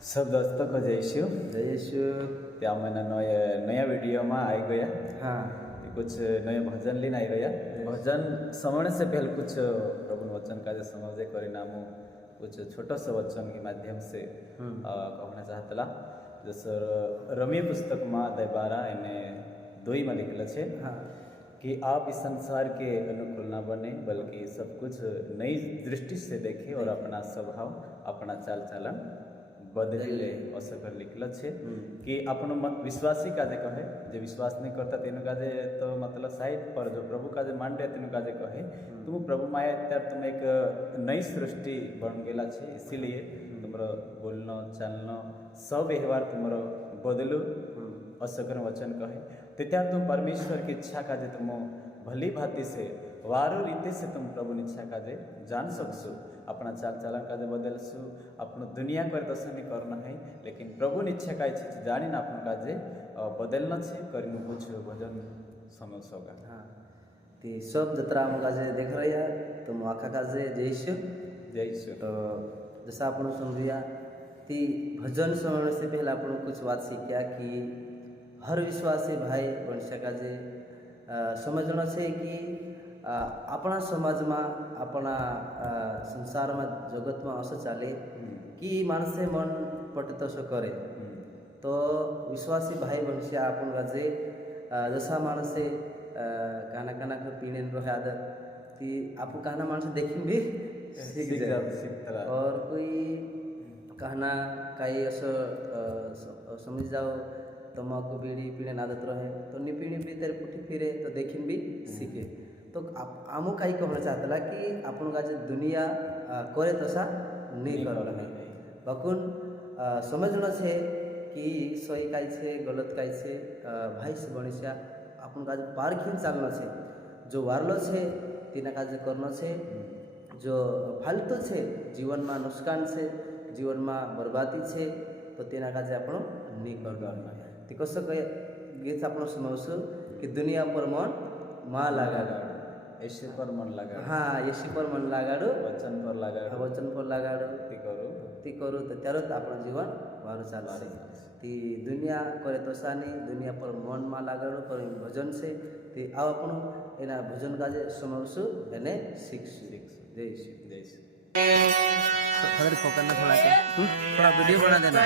सब दोस्तों को जय शिव। त्या मैंने नया वीडियो में आई गया। हाँ, कुछ नए भजन लीन आई गया। भजन समझने से पहले कुछ प्रभु वचन का जो समझे करी नामो कुछ छोटा सा वचन के माध्यम से कहना चाहतला। जैसे रमी पुस्तक में अध्याय 12 एने 2 में लिखल है कि आप इस संसार के अनुकूल ना बने बल्कि सब कुछ नई दृष्टि से देखें और अपना स्वभाव अपना चाल चलन बदली ले असं कर लिखल है कि अपन विश्वासी काजे कहे जो विश्वास नहीं करता तेनु काजे तो मतलब साहित्य पर जो प्रभु काजे मान रहे तेनु काजे कहे तुम प्रभु माया त्यार तुम एक नई सृष्टि बन गेला छे। इसीलिए तुम्हारा बोलना चालना सब व्यवहार तुम्हारा बदलू असं कर वचन कहे तो त्यार तुम परमेश्वर की इच्छा काजे तुम भली भांति से वारो रीते से तुम प्रभु इच्छा काजे जान सकसु अपना चाल चलन काजे बदलसु अपनो दुनिया कर दर्शन नहीं करना है लेकिन प्रभु इच्छा का इच्छा जानी ना अपन काजे बदलना छे करीनु कुछ भजन समझ सोगा। हाँ, ती सब जत्रा हम काजे देख रहे हैं तुम आखा काजे जयशु तो जैसा अपन समझिया ती भजन समझने से पहले अपन कुछ बात सीखा कि हर विश्वासी भाई वंश काजे समझना है कि अपना समाज में अपना संसार में जगत में असं चले कि मानसे मन पटे तसं करे तो विश्वासी भाई वंश आपण काजे जसा मानसे काना काना पीने रहे आदत कि आप कहना मानसे देखी भी सीख जाओ और कोई कहना कहीं असं समझ जाओ तम्बाकू बीड़ी पीने आदत रहे तो निपी निपी तेरे पुठी फिरे तो देखिन भी सीखे तो आमो कहीं कहना चाहता कि अपन का दुनिया करे तसा नहीं कर रहे बकुन समझना है कि सही काई छे गलत काई छे भाई से बनिया अपन का पारखीन चलना है जो वारलो छे तीना काज करना है जो फालतू छे जीवन में नुकसान से जीवन में बर्बादी छे तो तीना काज अपन नहीं करना ती कसं गीत आपण समजू कि दुनिया पर मन माँ लगाड़ो ऐसे पर मन लगा। हाँ, ऐसी पर मन लगाड़ो वचन पर लगाड़ो ती करू तो त्यारो आपण जीवन वारो चालू ती दुनिया करे तो सानी दुनिया पर मन माँ लगाड़ो पर भजन से ती आओ आपण एना भजन काजे समझू एने सीखसु जय श्री थोड़ा फोकस थोड़ा वीडियो बना देना।